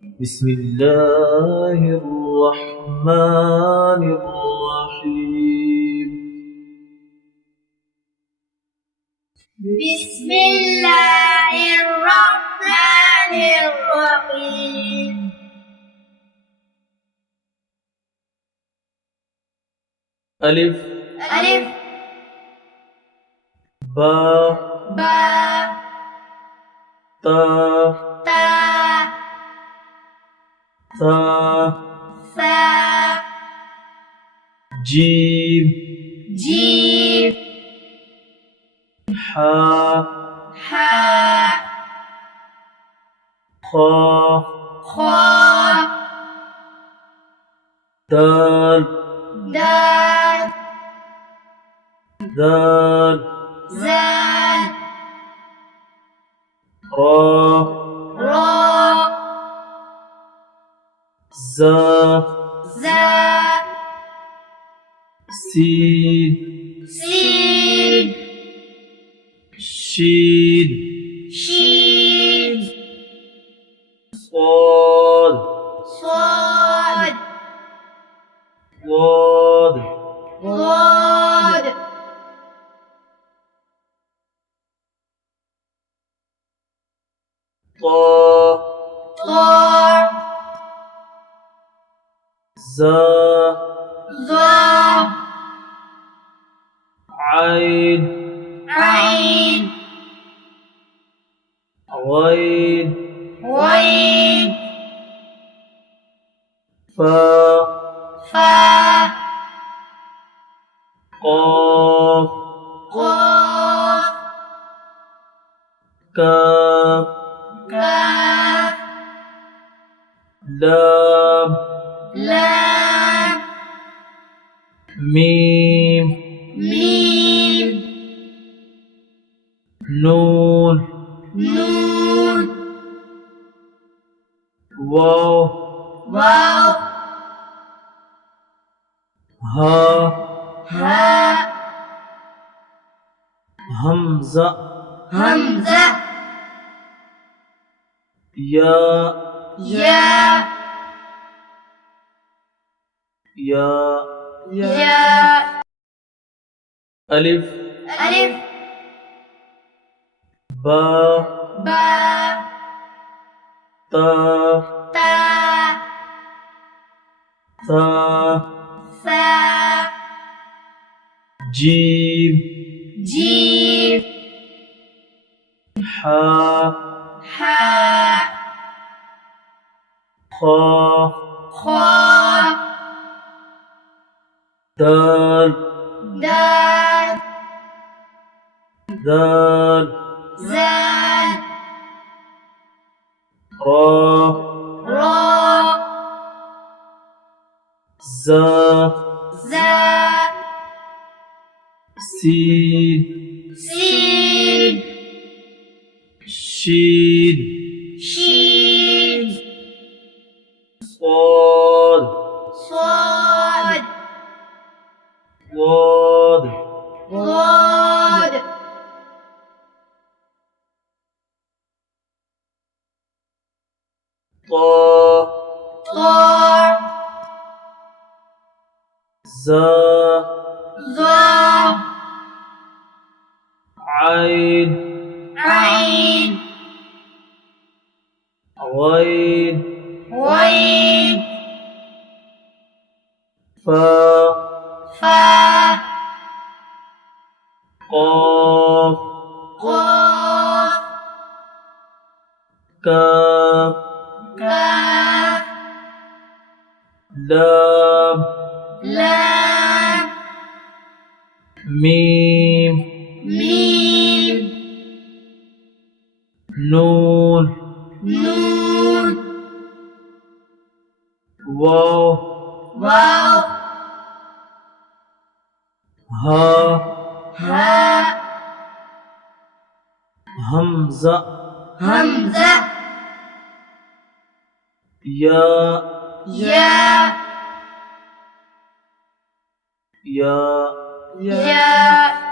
بسم الله الرحمن الرحيم. بسم الله الرحمن الرحيم. ألف ألف با با تا تا ثا ثا جيم جيم حا حا خا خا دال دال ذال زال را را زا زا سين سين شين شين صاد صاد ضاد ضاد طا طا زا ظا عين عين غين غين فا فا قاف قاف كاف كاف لام لام ميم ميم نون نون واو واو ها ها همزة همزة يا يا يا يا ألف ألف با با تا تا ثا ثا جيم جيم حا حا خا خا دال دال ذال زال را را زا زا سين سين شين شين صاد صاد ضاد ضاد طا طا زا ظا عين عين غين غين فا فا قاف قاف كاف كاف لام لام ميم ميم نون نون واو واو ها ها همزة همزة يا يا يا يا